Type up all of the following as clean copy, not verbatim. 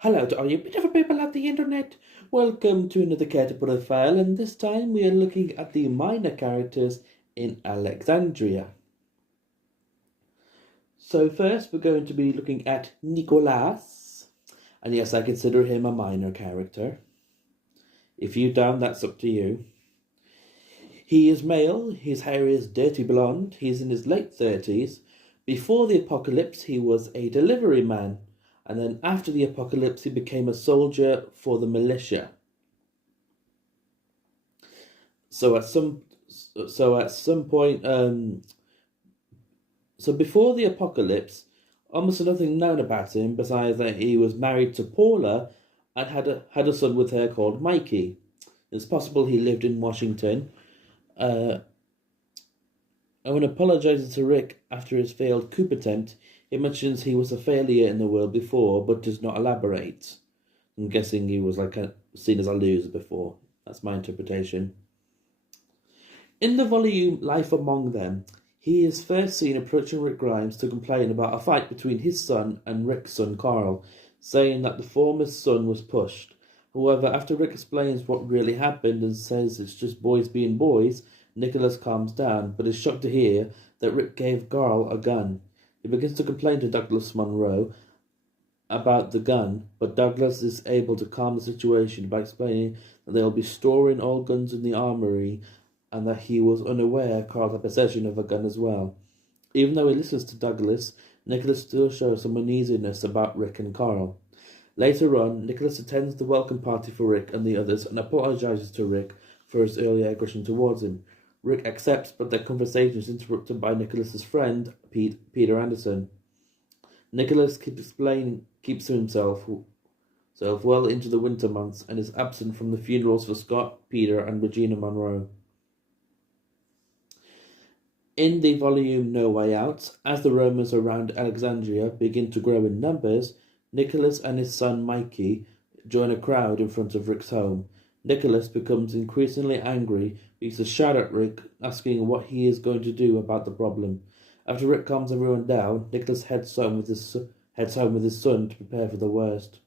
Hello to all you beautiful people at the internet. Welcome to another Care to Profile, and this time we are looking at the minor characters in Alexandria. So first we're going to be looking at Nicolas, and yes, I consider him a minor character. If you don't, that's up to you. He is male, his hair is dirty blonde, he's in his late 30s. Before the apocalypse, he was a delivery man. And then after the apocalypse, he became a soldier for the militia. So at some point, so before the apocalypse, almost nothing known about him besides that he was married to Paula and had a son with her called Mikey. It's possible he lived in Washington. And when apologizing to Rick after his failed coup attempt, he mentions he was a failure in the world before, but does not elaborate. I'm guessing he was seen as a loser before. That's my interpretation. In the volume Life Among Them, he is first seen approaching Rick Grimes to complain about a fight between his son and Rick's son Carl, saying that the former's son was pushed. However, after Rick explains what really happened and says it's just boys being boys, Nicholas calms down, but is shocked to hear that Rick gave Carl a gun. He begins to complain to Douglas Monroe about the gun, but Douglas is able to calm the situation by explaining that they'll be storing all guns in the armory and that he was unaware Carl had possession of a gun as well. Even though he listens to Douglas, Nicholas still shows some uneasiness about Rick and Carl. Later on, Nicholas attends the welcome party for Rick and the others and apologizes to Rick for his earlier aggression towards him. Rick accepts, but their conversation is interrupted by Nicholas's friend, Peter Anderson. Nicholas keeps himself well into the winter months and is absent from the funerals for Scott, Peter, and Regina Monroe. In the volume No Way Out, as the Romans around Alexandria begin to grow in numbers, Nicholas and his son Mikey join a crowd in front of Rick's home. Nicholas becomes increasingly angry because to shout at Rick, asking what he is going to do about the problem. After Rick calms everyone down, Nicholas heads home with his son to prepare for the worst.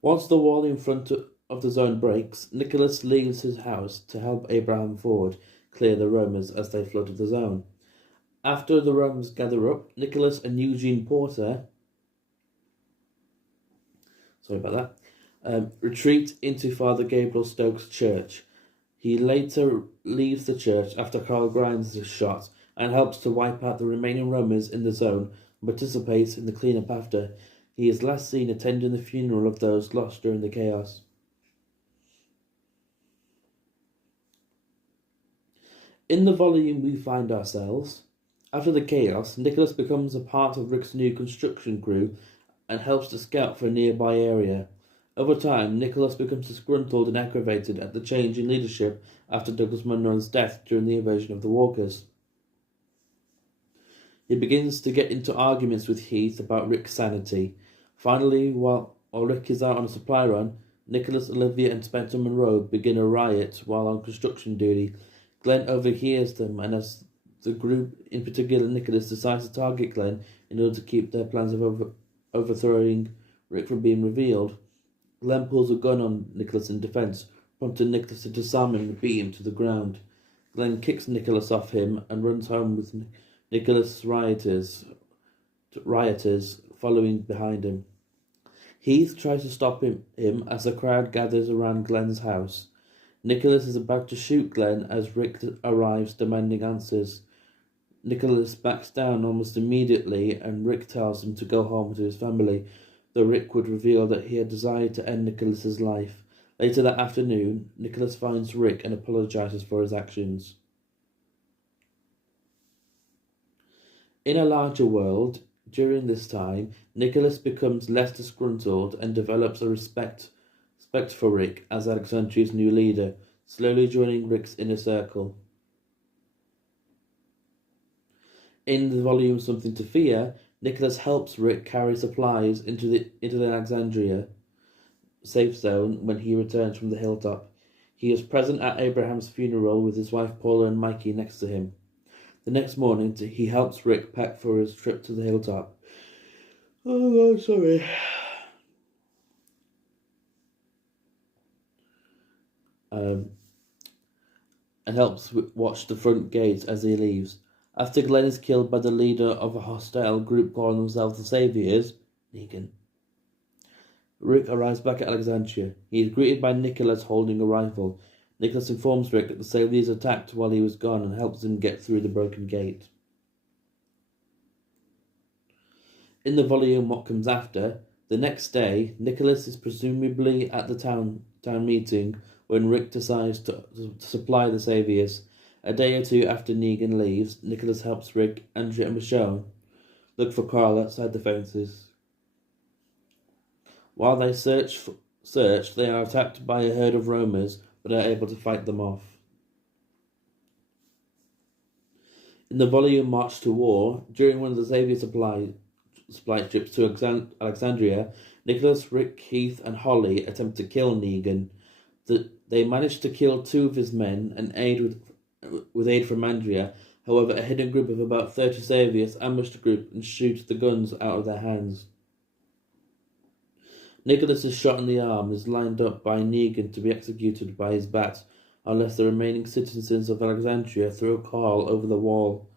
Once the wall in front of the zone breaks, Nicholas leaves his house to help Abraham Ford clear the Romans as they flooded the zone. After the Romans gather up, Nicholas and Eugene Porter retreat into Father Gabriel Stokes' church. He later leaves the church after Carl Grimes is shot and helps to wipe out the remaining Romans in the zone and participates in the cleanup after. He is last seen attending the funeral of those lost during the chaos. In the volume we find ourselves. After the chaos, Nicholas becomes a part of Rick's new construction crew and helps to scout for a nearby area. Over time, Nicholas becomes disgruntled and aggravated at the change in leadership after Douglas Monroe's death during the invasion of the Walkers. He begins to get into arguments with Heath about Rick's sanity. Finally, while Rick is out on a supply run, Nicholas, Olivia, and Spencer Monroe begin a riot while on construction duty. Glenn overhears them, and as the group, in particular Nicholas, decides to target Glenn in order to keep their plans of overthrowing Rick from being revealed, Glenn pulls a gun on Nicholas in defense, prompting Nicholas to disarm him and beat him to the ground. Glenn kicks Nicholas off him and runs home with Nicholas' rioters following behind him. Heath tries to stop him as a crowd gathers around Glenn's house. Nicholas is about to shoot Glenn as Rick arrives demanding answers. Nicholas backs down almost immediately and Rick tells him to go home to his family, though Rick would reveal that he had desired to end Nicholas's life. Later that afternoon, Nicholas finds Rick and apologizes for his actions. In a larger world, during this time, Nicholas becomes less disgruntled and develops a respect for Rick as Alexandria's new leader, slowly joining Rick's inner circle. In the volume Something to Fear, Nicholas helps Rick carry supplies into the Alexandria safe zone when he returns from the hilltop. He is present at Abraham's funeral with his wife Paula and Mikey next to him. The next morning, he helps Rick pack for his trip to the hilltop. Oh, sorry. Um, and helps watch the front gate as he leaves. After Glenn is killed by the leader of a hostile group calling themselves the Saviors, Negan, Rick arrives back at Alexandria. He is greeted by Nicholas holding a rifle. Nicholas informs Rick that the Saviors attacked while he was gone and helps him get through the broken gate. In the volume What Comes After, the next day, Nicholas is presumably at the town meeting when Rick decides to supply the Saviors. A day or two after Negan leaves, Nicholas helps Rick, Andrea, and Michonne look for Carl outside the fences. While they search, they are attacked by a herd of roamers, but are able to fight them off. In the volume March to War, during one of the Savior supply trips to Alexandria, Nicholas, Rick, Heath, and Holly attempt to kill Negan. They manage to kill 2 of his men and with aid from Andrea. However, a hidden group of about 30 Saviors ambush the group and shoot the guns out of their hands. Nicholas is shot in the arm and is lined up by Negan to be executed by his bat unless the remaining citizens of Alexandria throw Carl over the wall.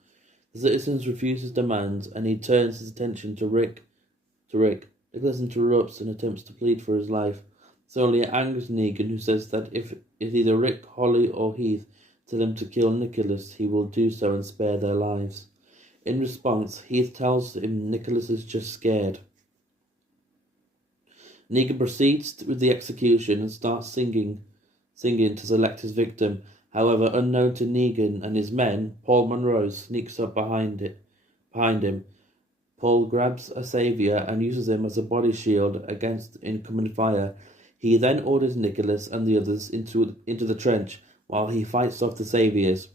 The citizens refuse his demands and he turns his attention to Rick. Nicholas interrupts and attempts to plead for his life. This only angers Negan, who says that if either Rick, Holly, or Heath tell him to kill Nicholas, he will do so and spare their lives. In response, Heath tells him Nicholas is just scared. Negan proceeds with the execution and starts singing to select his victim. However, unknown to Negan and his men, Paul Monroe sneaks up behind him. Paul grabs a Savior and uses him as a body shield against incoming fire. He then orders Nicholas and the others into the trench while he fights off the Saviors.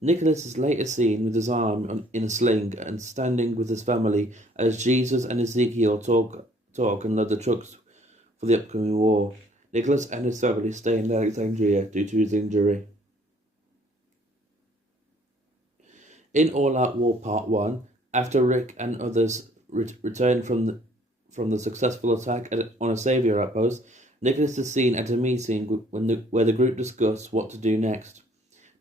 Nicholas is later seen with his arm in a sling and standing with his family as Jesus and Ezekiel talk and load the trucks for the upcoming war. Nicholas and his family stay in Alexandria due to his injury. In All Out War Part 1, after Rick and others return from the successful attack on a Savior outpost, Nicholas is seen at a meeting where the group discuss what to do next.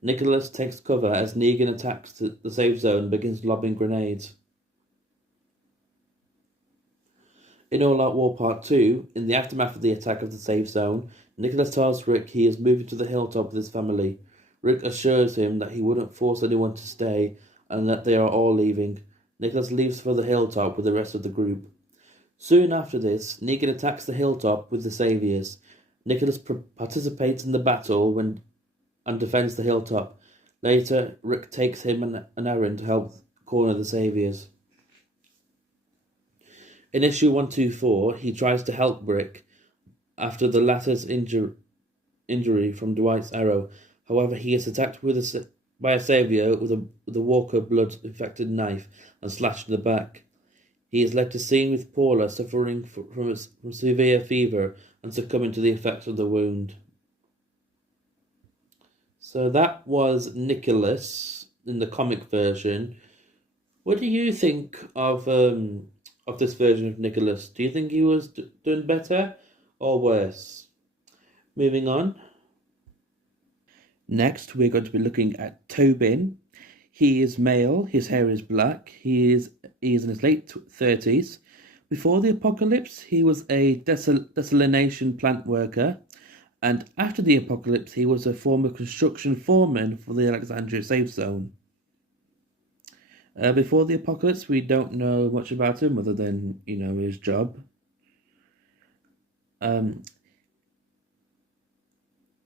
Nicholas takes cover as Negan attacks the safe zone and begins lobbing grenades. In All Out War Part 2, in the aftermath of the attack of the safe zone, Nicholas tells Rick he is moving to the hilltop with his family. Rick assures him that he wouldn't force anyone to stay and that they are all leaving. Nicholas leaves for the hilltop with the rest of the group. Soon after this, Negan attacks the hilltop with the Saviors. Nicholas participates in the battle and defends the hilltop. Later, Rick takes him an errand to help corner the Saviors. In issue 124, he tries to help Rick after the latter's injury from Dwight's arrow. However, he is attacked by a Savior with a Walker blood-infected knife and slashed in the back. He is led to scene with Paula suffering from severe fever and succumbing to the effects of the wound. So that was Nicholas in the comic version. What do you think of this version of Nicholas? Do you think he was done better or worse? Moving on. Next, we're going to be looking at Tobin. He is male, his hair is black, he is in his late 30s. Before the apocalypse, he was a desalination plant worker, and after the apocalypse, he was a former construction foreman for the Alexandria safe zone. Before the apocalypse, we don't know much about him other than, his job.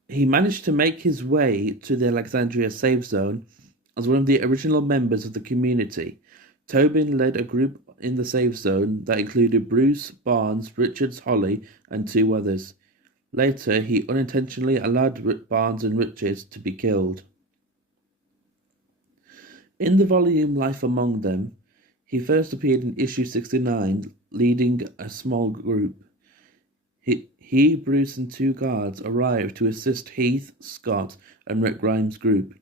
He managed to make his way to the Alexandria safe zone as one of the original members of the community. Tobin led a group in the safe zone that included Bruce, Barnes, Richards, Holly, and 2 others. Later, he unintentionally allowed Barnes and Richards to be killed. In the volume Life Among Them, he first appeared in issue 69, leading a small group. He, Bruce, and 2 guards arrived to assist Heath, Scott, and Rick Grimes' group.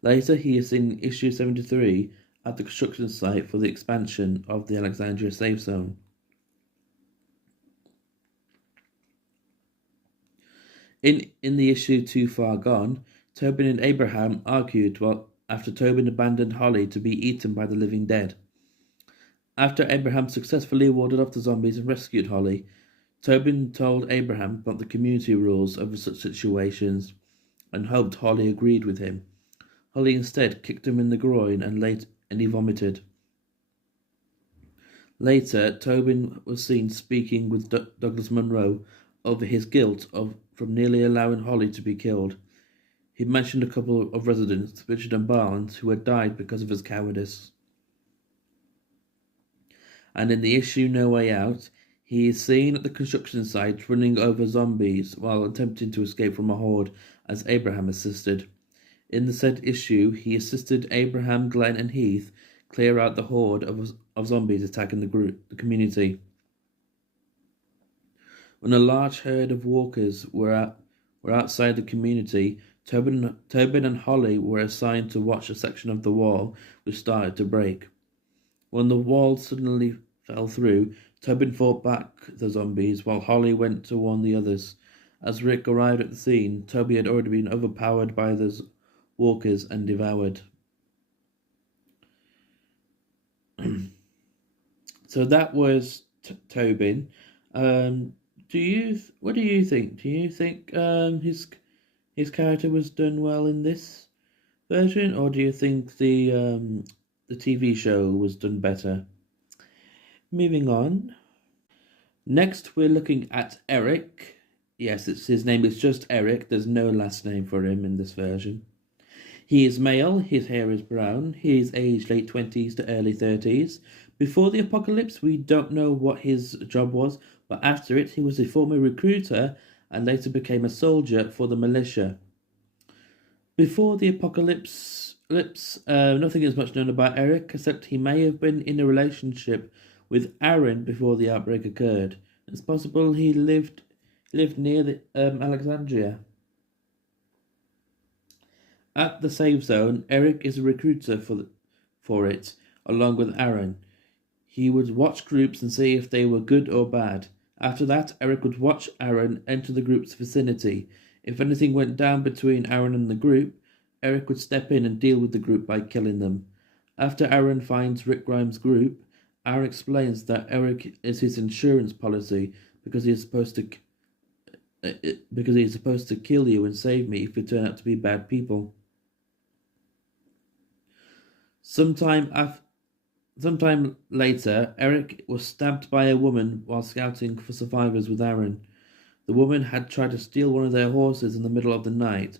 Later, he is in issue 73 at the construction site for the expansion of the Alexandria safe zone. In the issue Too Far Gone, Tobin and Abraham argued after Tobin abandoned Holly to be eaten by the living dead. After Abraham successfully warded off the zombies and rescued Holly, Tobin told Abraham about the community rules over such situations and hoped Holly agreed with him. Holly instead kicked him in the groin and he vomited. Later, Tobin was seen speaking with Douglas Munro over his guilt from nearly allowing Holly to be killed. He mentioned a couple of residents, Richard and Barnes, who had died because of his cowardice. And in the issue No Way Out, he is seen at the construction site running over zombies while attempting to escape from a horde, as Abraham assisted. In the said issue, he assisted Abraham, Glenn, and Heath clear out the horde of zombies attacking the community. When a large herd of walkers were outside the community, Tobin and Holly were assigned to watch a section of the wall which started to break. When the wall suddenly fell through, Tobin fought back the zombies while Holly went to warn the others. As Rick arrived at the scene, Toby had already been overpowered by the walkers and devoured. So that was Tobin. What do you think? Do you think his character was done well in this version, or do you think the TV show was done better? Moving on. Next, we're looking at Eric. Yes, his name is just Eric. There's no last name for him in this version. He is male. His hair is brown. He is aged late 20s to early 30s. Before the apocalypse, we don't know what his job was, but after it, he was a former recruiter and later became a soldier for the militia. Before the apocalypse, nothing is much known about Eric, except he may have been in a relationship with Aaron before the outbreak occurred. It's possible he lived near Alexandria. At the safe zone, Eric is a recruiter for it, along with Aaron. He would watch groups and see if they were good or bad. After that, Eric would watch Aaron enter the group's vicinity. If anything went down between Aaron and the group, Eric would step in and deal with the group by killing them. After Aaron finds Rick Grimes' group, Aaron explains that Eric is his insurance policy because he is supposed to kill you and save me if you turn out to be bad people. Sometime later, Eric was stabbed by a woman while scouting for survivors with Aaron. The woman had tried to steal one of their horses in the middle of the night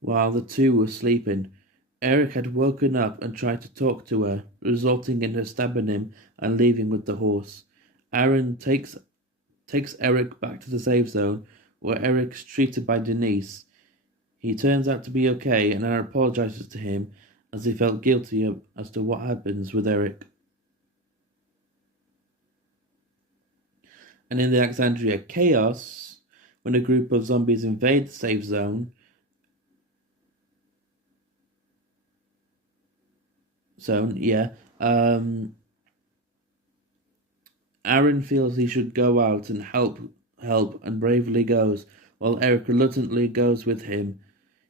while the two were sleeping. Eric had woken up and tried to talk to her, resulting in her stabbing him and leaving with the horse. Aaron takes Eric back to the safe zone, where Eric is treated by Denise. He turns out to be okay, and Aaron apologizes to him as he felt guilty as to what happens with Eric. And in the Alexandria chaos, when a group of zombies invade the safe zone, Aaron feels he should go out and help, and bravely goes, while Eric reluctantly goes with him.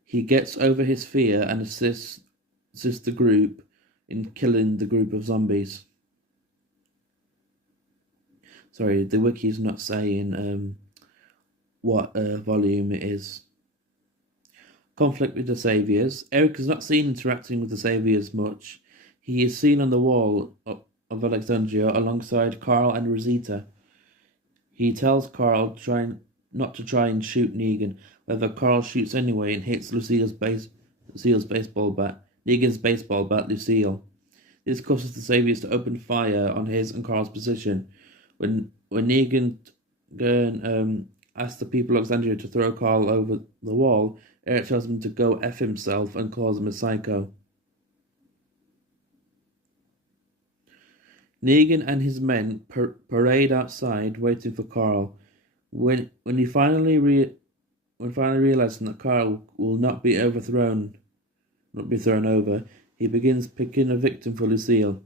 He gets over his fear and assists the group in killing the group of zombies. Sorry, the wiki is not saying what volume it is. Conflict with the Saviors. Eric is not seen interacting with the Saviors much. He is seen on the wall of Alexandria alongside Carl and Rosita. He tells Carl not to try and shoot Negan. However, Carl shoots anyway and hits Lucille's baseball bat. Negan's baseball bat, Lucille. This causes the Saviors to open fire on his and Carl's position. When Negan asks the people of Alexandria to throw Carl over the wall, Eric tells him to go F himself and calls him a psycho. Negan and his men parade outside, waiting for Carl. When he finally realizes that Carl will not be thrown over, He begins picking a victim for Lucille.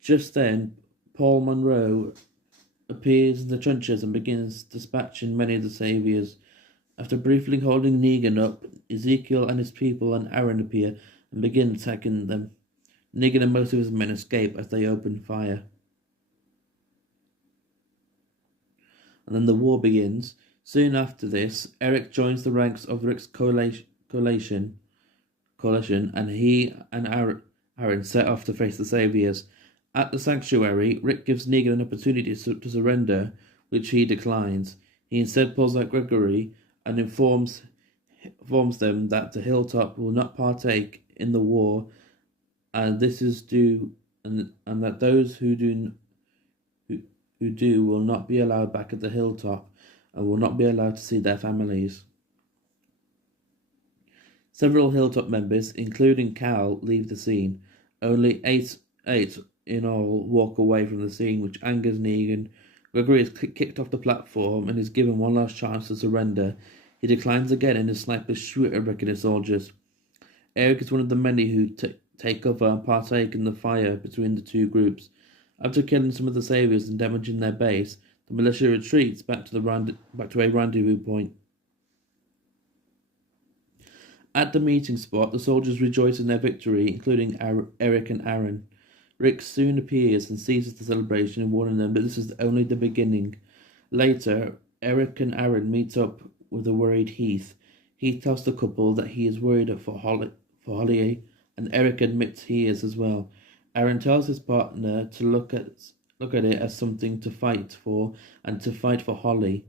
Just then, Paul Monroe appears in the trenches and begins dispatching many of the saviors. After briefly holding Negan up, Ezekiel and his people and Aaron appear and begin attacking them. Negan and most of his men escape as they open fire. And then the war begins. Soon after this, Eric joins the ranks of Rick's coalition, and he and Aaron set off to face the Saviors. At the sanctuary, Rick gives Negan an opportunity to surrender, which he declines. He instead pulls out Gregory and informs them that the Hilltop will not partake in the war, and this is due, and that those who do will not be allowed back at the Hilltop and will not be allowed to see their families. Several Hilltop members, including Cal, leave the scene. Only eight in all walk away from the scene, which angers Negan. Gregory is kicked off the platform and is given one last chance to surrender. He declines again and his snipers shoot at Rick and his soldiers. Eric is one of the many who take cover and partake in the fire between the two groups. After killing some of the saviors and damaging their base, the militia retreats back to a rendezvous point. At the meeting spot, the soldiers rejoice in their victory, including Eric and Aaron. Rick soon appears and seizes the celebration, warning them that this is only the beginning. Later, Eric and Aaron meet up with a worried Heath. Heath tells the couple that he is worried for Holly, and Eric admits he is as well. Aaron tells his partner to look at it as something to fight for, and to fight for Holly.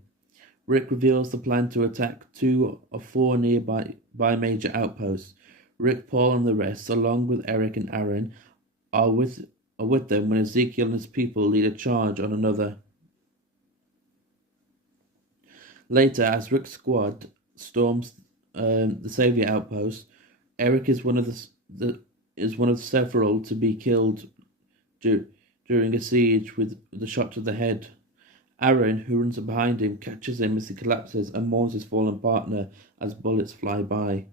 Rick reveals the plan to attack 2 of 4 nearby major outposts. Rick, Paul, and the rest, along with Eric and Aaron, are with them when Ezekiel and his people lead a charge on another. Later, as Rick's squad storms the Savior outpost, Eric is one of several to be killed during a siege with a shot to the head. Aaron, who runs behind him, catches him as he collapses and mourns his fallen partner as bullets fly by.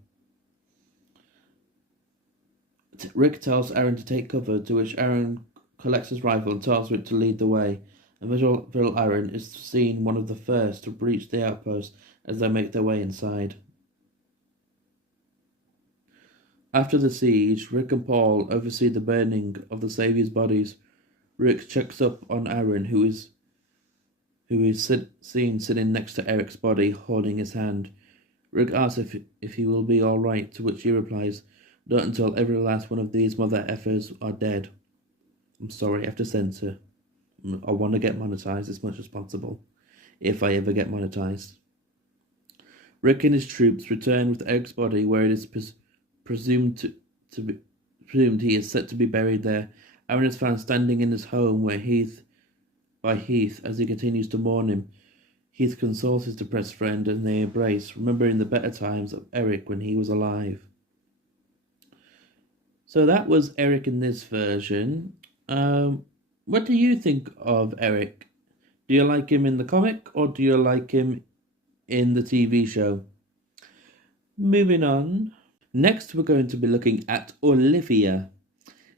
Rick tells Aaron to take cover, to which Aaron collects his rifle and tells Rick to lead the way. And visual Aaron is seen one of the first to breach the outpost as they make their way inside. After the siege, Rick and Paul oversee the burning of the Savior's bodies. Rick checks up on Aaron, who is seen sitting next to Eric's body, holding his hand. Rick asks if he will be all right, to which he replies, "Not until every last one of these mother effers are dead." I'm sorry, I have to censor. I want to get monetized as much as possible, if I ever get monetized. Rick and his troops return with Eric's body, where it is presumed he is set to be buried there. Aaron is found standing in his home Heath as he continues to mourn him. Heath consoles his depressed friend and they embrace, remembering the better times of Eric when he was alive. So that was Eric in this version. What do you think of Eric? Do you like him in the comic or do you like him in the TV show? Moving on. Next, we're going to be looking at Olivia.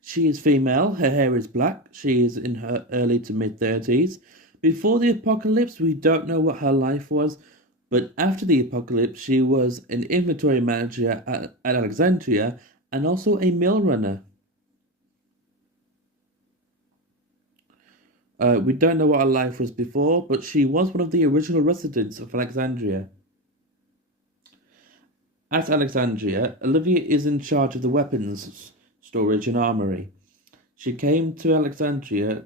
She is female, her hair is black, she is in her early to mid-30s. Before the apocalypse, we don't know what her life was, but after the apocalypse, she was an inventory manager at Alexandria and also a mill runner. We don't know what her life was before, but she was one of the original residents of Alexandria. At Alexandria, Olivia is in charge of the weapons storage and armory. She came to Alexandria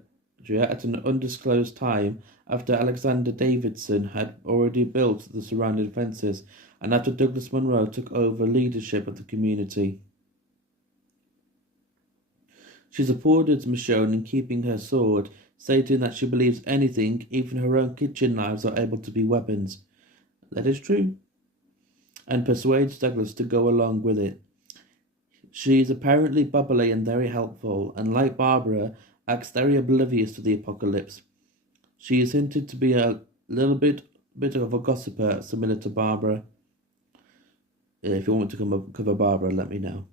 at an undisclosed time after Alexander Davidson had already built the surrounding fences and after Douglas Monroe took over leadership of the community. She supported Michonne in keeping her sword, stating that she believes anything, even her own kitchen knives, are able to be weapons. That is true. And persuades Douglas to go along with it. She is apparently bubbly and very helpful, and like Barbara, acts very oblivious to the apocalypse. She is hinted to be a little bit of a gossiper, similar to Barbara. If you want me to cover Barbara, let me know.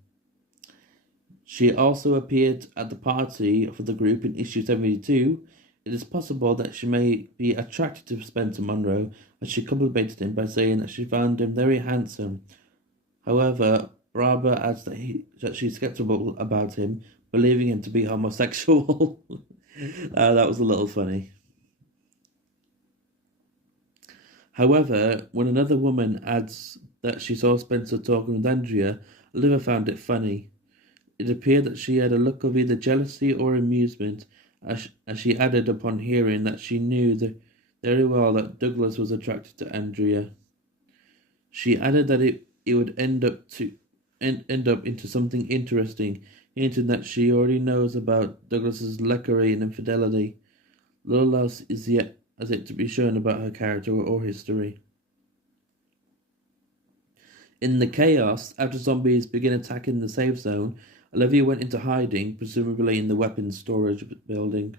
She also appeared at the party for the group in issue 72. It is possible that she may be attracted to Spencer Monroe, as she complimented him by saying that she found him very handsome. However, Barbara adds that she's skeptical about him, believing him to be homosexual. That was a little funny. However, when another woman adds that she saw Spencer talking with Andrea, Olivia found it funny. It appeared that she had a look of either jealousy or amusement, as she added upon hearing that she knew very well that Douglas was attracted to Andrea. She added that it would end up into something interesting, hinting that she already knows about Douglas's lechery and infidelity. Little else is yet to be shown about her character or history. In the chaos, after zombies begin attacking the safe zone, Olivia went into hiding, presumably in the weapons storage building.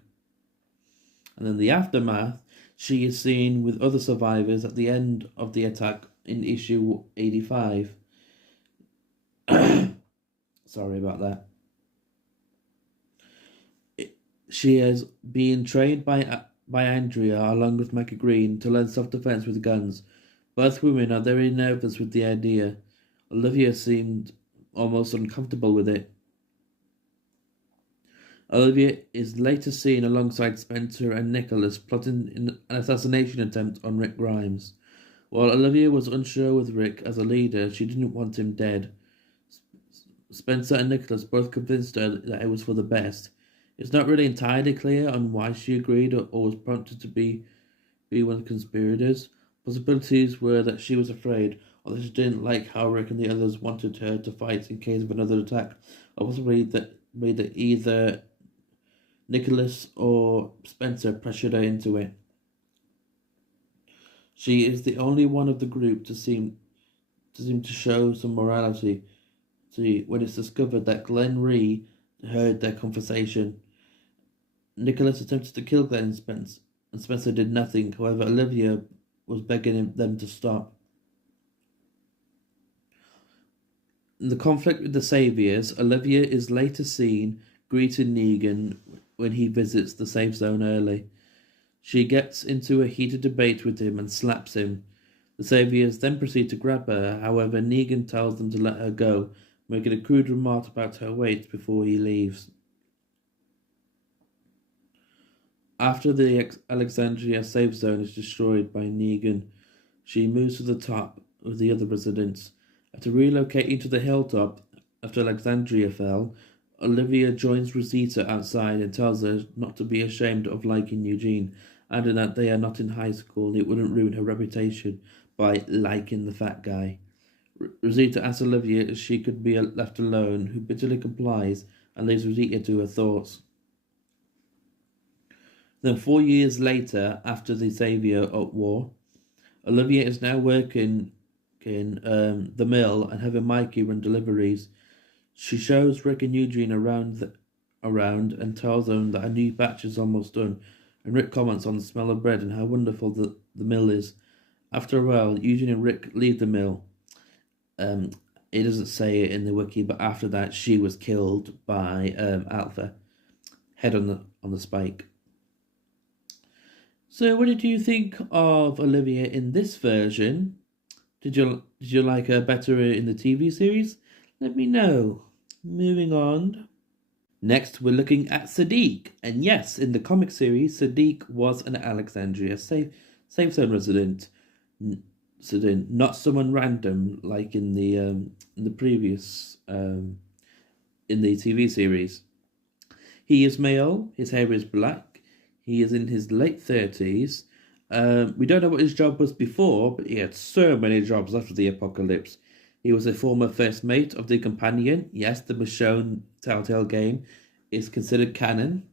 And in the aftermath, she is seen with other survivors at the end of the attack in issue 85. Sorry about that. She is being trained by Andrea along with Maggie Green to learn self-defense with guns. Both women are very nervous with the idea. Olivia seemed almost uncomfortable with it. Olivia is later seen alongside Spencer and Nicholas plotting an assassination attempt on Rick Grimes. While Olivia was unsure with Rick as a leader, she didn't want him dead. Spencer and Nicholas both convinced her that it was for the best. It's not really entirely clear on why she agreed or was prompted to be one of the conspirators. Possibilities were that she was afraid, or that she didn't like how Rick and the others wanted her to fight in case of another attack, or possibly that either Nicholas or Spencer pressured her into it. She is the only one of the group to seem to show some morality when it's discovered that Glenn Rhee heard their conversation. Nicholas attempted to kill Glenn and Spencer did nothing. However, Olivia was begging them to stop. In the conflict with the Saviors, Olivia is later seen greeting Negan when he visits the safe zone early. She gets into a heated debate with him and slaps him. The Saviors then proceed to grab her. However, Negan tells them to let her go, making a crude remark about her weight before he leaves. After the Alexandria safe zone is destroyed by Negan, she moves to the top with the other residents. After relocating to the hilltop after Alexandria fell, Olivia joins Rosita outside and tells her not to be ashamed of liking Eugene, adding that they are not in high school and it wouldn't ruin her reputation by liking the fat guy. Rosita asks Olivia if she could be left alone, who bitterly complies and leaves Rosita to her thoughts. Then 4 years later, after the Savior War, Olivia is now working in the mill and having Mikey run deliveries. She shows Rick and Eugene around and tells them that a new batch is almost done, and Rick comments on the smell of bread and how wonderful the mill is. After a while, Eugene and Rick leave the mill. It doesn't say it in the wiki, but after that, she was killed by Alpha, head on the spike. So, what did you think of Olivia in this version? Did you like her better in the TV series? Let me know. Moving on. Next, we're looking at Sadiq. And yes, in the comic series, Sadiq was an Alexandria safe zone resident. Not someone random like in the previous in the TV series. He is male. His hair is black. He is in his late 30s. We don't know what his job was before, but he had so many jobs after the apocalypse. He was a former first mate of the Companion. Yes, the Michonne Telltale game is considered canon.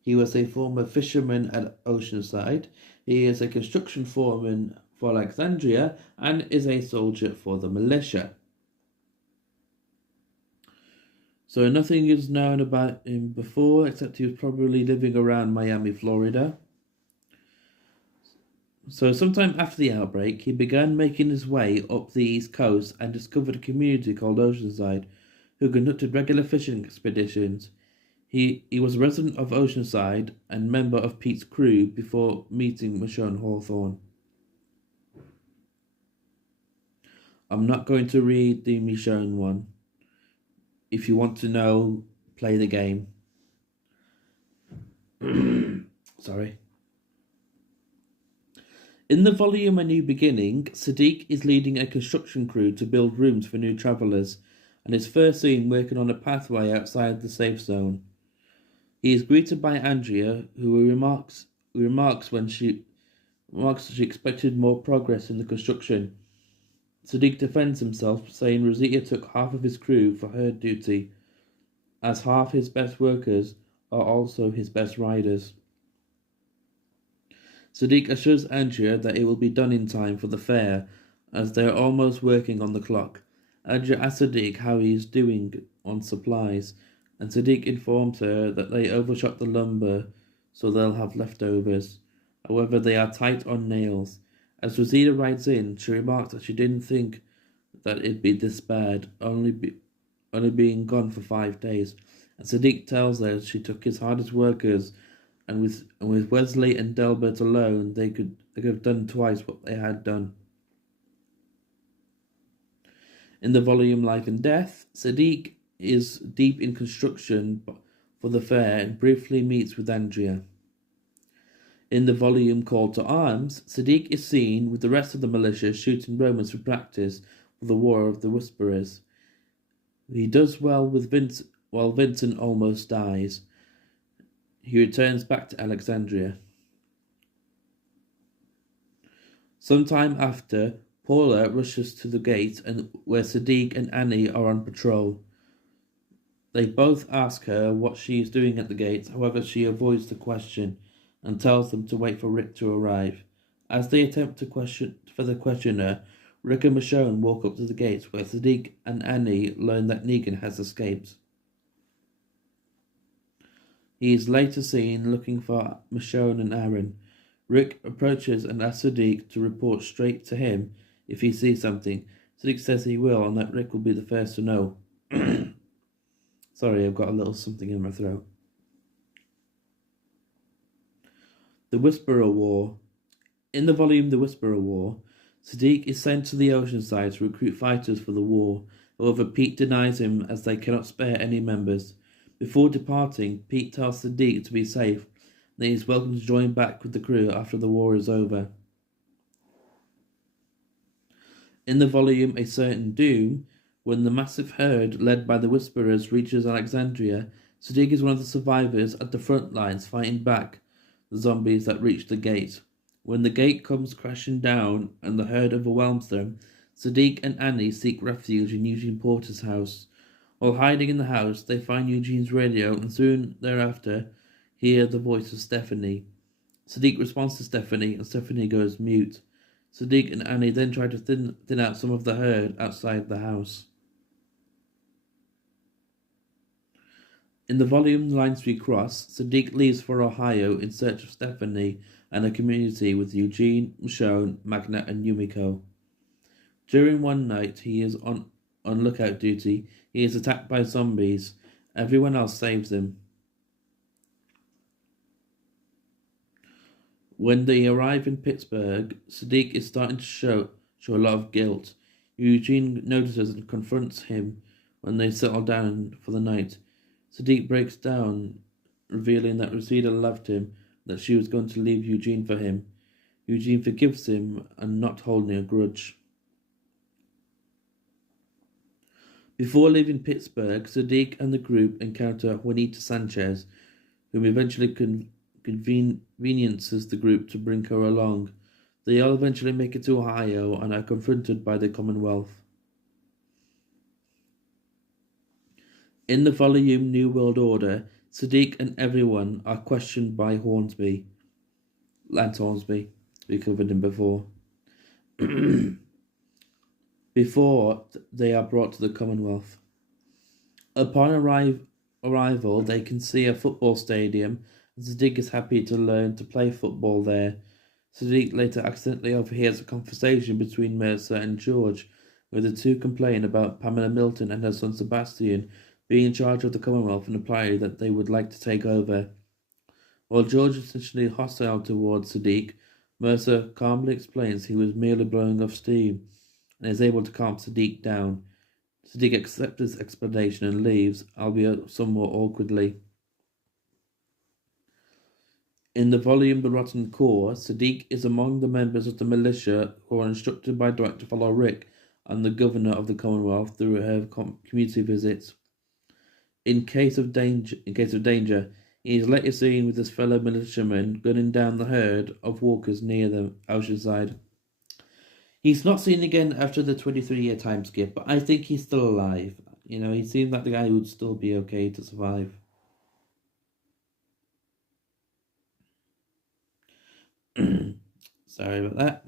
He was a former fisherman at Oceanside. He is a construction foreman for Alexandria and is a soldier for the militia. So nothing is known about him before, except he was probably living around Miami, Florida. So sometime after the outbreak, he began making his way up the East Coast and discovered a community called Oceanside. who conducted regular fishing expeditions. He was a resident of Oceanside and member of Pete's crew before meeting Michonne Hawthorne. I'm not going to read the Michonne one. If you want to know, play the game. Sorry. In the volume A New Beginning, Sadiq is leading a construction crew to build rooms for new travellers, and is first seen working on a pathway outside the safe zone. He is greeted by Andrea, who remarks she expected more progress in the construction. Sadiq defends himself, saying Rosita took half of his crew for her duty, as half his best workers are also his best riders. Sadiq assures Andrea that it will be done in time for the fair, as they are almost working on the clock. Andrea asks Sadiq how he is doing on supplies, and Sadiq informs her that they overshot the lumber, so they'll have leftovers. However, they are tight on nails. As Rosita rides in, she remarks that she didn't think that it'd be this bad, only being gone for 5 days. And Sadiq tells her she took his hardest workers, and with Wesley and Delbert alone, they could have done twice what they had done. In the volume Life and Death, Sadiq is deep in construction for the fair and briefly meets with Andrea. In the volume Call to Arms, Sadiq is seen with the rest of the militia shooting Romans for practice for the War of the Whisperers. He does well with Vincent, while Vincent almost dies. He returns back to Alexandria. Sometime after, Paula rushes to the gate where Sadiq and Annie are on patrol. They both ask her what she is doing at the gate, however she avoids the question and tells them to wait for Rick to arrive. As they attempt to question her, Rick and Michonne walk up to the gates where Sadiq and Annie learn that Negan has escaped. He is later seen looking for Michonne and Aaron. Rick approaches and asks Sadiq to report straight to him if he sees something. Sadiq says he will and that Rick will be the first to know. Sorry, I've got a little something in my throat. The Whisperer War. In the volume The Whisperer War, Sadiq is sent to the Oceanside to recruit fighters for the war. However, Pete denies him as they cannot spare any members. Before departing, Pete tells Sadiq to be safe and that he is welcome to join back with the crew after the war is over. In the volume A Certain Doom, when the massive herd led by the Whisperers reaches Alexandria, Sadiq is one of the survivors at the front lines fighting back the zombies that reach the gate. When the gate comes crashing down and the herd overwhelms them, Sadiq and Annie seek refuge in Eugene Porter's house. While hiding in the house, they find Eugene's radio and soon thereafter hear the voice of Stephanie. Sadiq responds to Stephanie and Stephanie goes mute. Sadiq and Annie then try to thin out some of the herd outside the house. In the volume Lines We Cross, Sadiq leaves for Ohio in search of Stephanie and a community with Eugene, Michonne, Magna, and Yumiko. During one night, he is on lookout duty. He is attacked by zombies. Everyone else saves him. When they arrive in Pittsburgh, Sadiq is starting to show a lot of guilt. Eugene notices and confronts him when they settle down for the night. Sadiq breaks down, revealing that Rosita loved him, that she was going to leave Eugene for him. Eugene forgives him and not holding a grudge. Before leaving Pittsburgh, Sadiq and the group encounter Juanita Sanchez, whom eventually conveniences the group to bring her along. They all eventually make it to Ohio and are confronted by the Commonwealth. In the volume New World Order, Sadiq and everyone are questioned by Lance Hornsby. We covered him before. Before they are brought to the Commonwealth. Upon arrival, they can see a football stadium, and Sadiq is happy to learn to play football there. Sadiq later accidentally overhears a conversation between Mercer and George, where the two complain about Pamela Milton and her son Sebastian being in charge of the Commonwealth and imply that they would like to take over. While George is essentially hostile towards Sadiq, Mercer calmly explains he was merely blowing off steam and is able to calm Sadiq down. Sadiq accepts his explanation and leaves, albeit somewhat awkwardly. In the volume The Rotten Core, Sadiq is among the members of the militia who are instructed by Dwight to follow Rick and the governor of the Commonwealth through her community visits. In case of danger, he is later seen with his fellow militiamen gunning down the herd of walkers near the oceanside. He's not seen again after the 23-year time skip, but I think he's still alive. You know, he seems like the guy who would still be okay to survive. Sorry about that.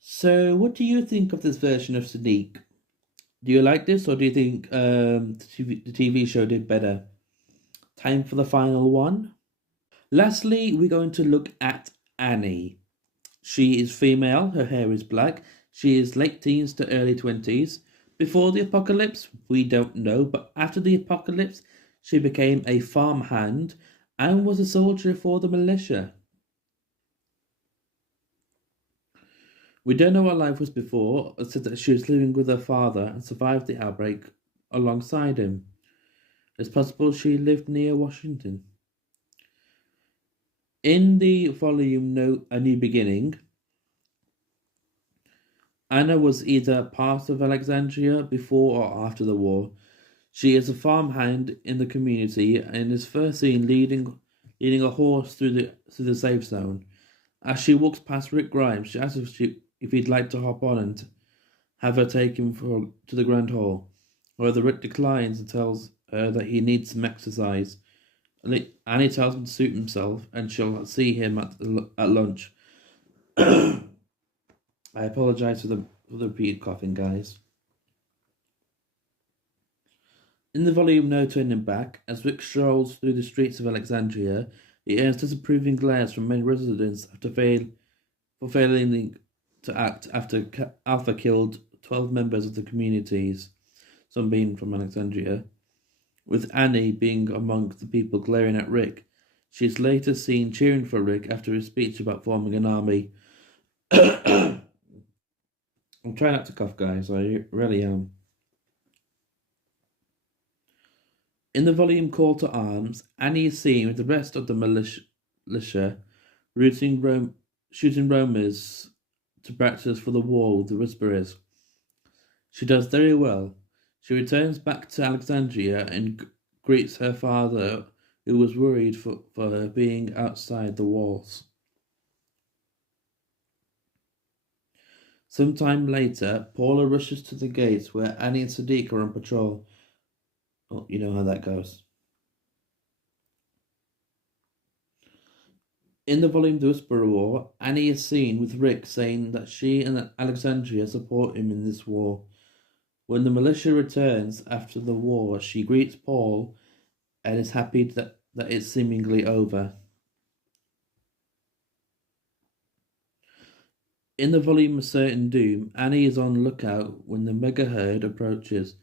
So, what do you think of this version of Sadiq? Do you like this, or do you think the TV show did better? Time for the final one. Lastly, we're going to look at Annie. She is female, her hair is black, she is late teens to early 20s. Before the apocalypse, we don't know, but after the apocalypse, she became a farmhand and was a soldier for the militia. We don't know what life was before, except that she was living with her father and survived the outbreak alongside him. It's possible she lived near Washington. In the volume Note A New Beginning, Anna was either part of Alexandria before or after the war. She is a farmhand in the community and is first seen leading a horse through the safe zone. As she walks past Rick Grimes, she asks if he'd like to hop on and have her take him to the Grand Hall. However, Rick declines and tells her that he needs some exercise. Annie tells him to suit himself and she'll see him at lunch. I apologise for the repeated coughing, guys. In the volume No Turning Back, as Rick strolls through the streets of Alexandria, he earns disapproving glares from many residents for failing to act after Alpha killed 12 members of the communities, some being from Alexandria, with Annie being among the people glaring at Rick. She is later seen cheering for Rick after his speech about forming an army. I'm trying not to cough, guys, I really am. In the volume Call to Arms, Annie is seen with the rest of the militia shooting Romans to practice for the war with the Whisperers. She does very well. She returns back to Alexandria and greets her father, who was worried for her being outside the walls. Sometime later, Paula rushes to the gates where Annie and Sadiq are on patrol. Oh, you know how that goes. In the volume The Whisperer War, Annie is seen with Rick saying that she and Alexandria support him in this war. When the militia returns after the war, she greets Paul and is happy that it's seemingly over. In the volume A Certain Doom, Annie is on lookout when the mega herd approaches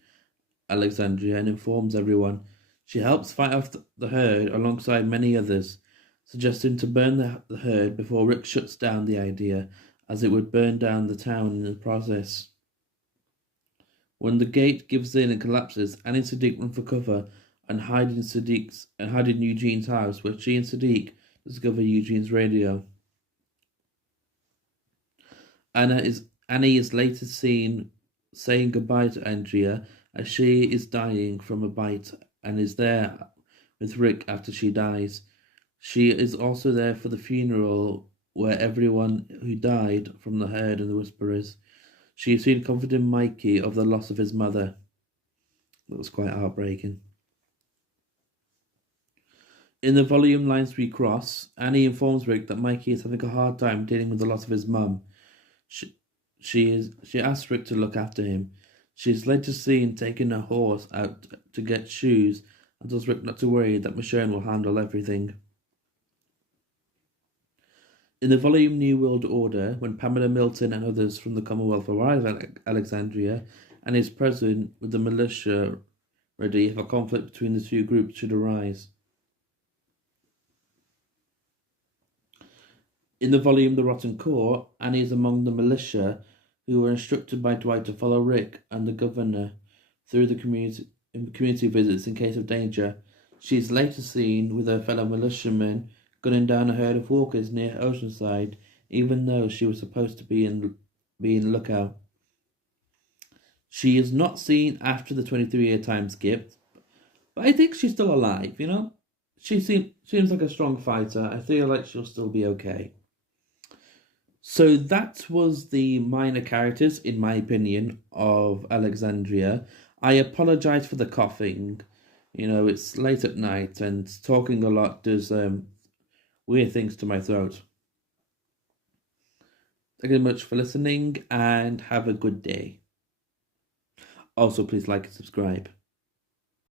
Alexandria and informs everyone. She helps fight off the herd alongside many others, suggesting to burn the herd before Rick shuts down the idea, as it would burn down the town in the process. When the gate gives in and collapses, Annie and Sadiq run for cover and hide in Eugene's house, where she and Sadiq discover Eugene's radio. Annie is later seen saying goodbye to Andrea as she is dying from a bite and is there with Rick after she dies. She is also there for the funeral where everyone who died from the herd and the Whisperers. She is seen comforting Mikey of the loss of his mother. That was quite heartbreaking. In the volume Lines We Cross, Annie informs Rick that Mikey is having a hard time dealing with the loss of his mum. She asks Rick to look after him. She is later seen taking her horse out to get shoes and tells Rick not to worry, that Michonne will handle everything. In the volume New World Order, when Pamela Milton and others from the Commonwealth arrive at Alexandria and is present with the militia ready if a conflict between the two groups should arise. In the volume The Rotten Core, Annie is among the militia who were instructed by Dwight to follow Rick and the governor through the community visits in case of danger. She is later seen with her fellow militiamen gunning down a herd of walkers near Oceanside, even though she was supposed to be in lookout. She is not seen after the 23-year time skip, but I think she's still alive, you know? She seems like a strong fighter. I feel like she'll still be okay. So that was the minor characters, in my opinion, of Alexandria. I apologize for the coughing. You know, it's late at night and talking a lot does weird things to my throat. Thank you very much for listening and have a good day. Also, please like and subscribe.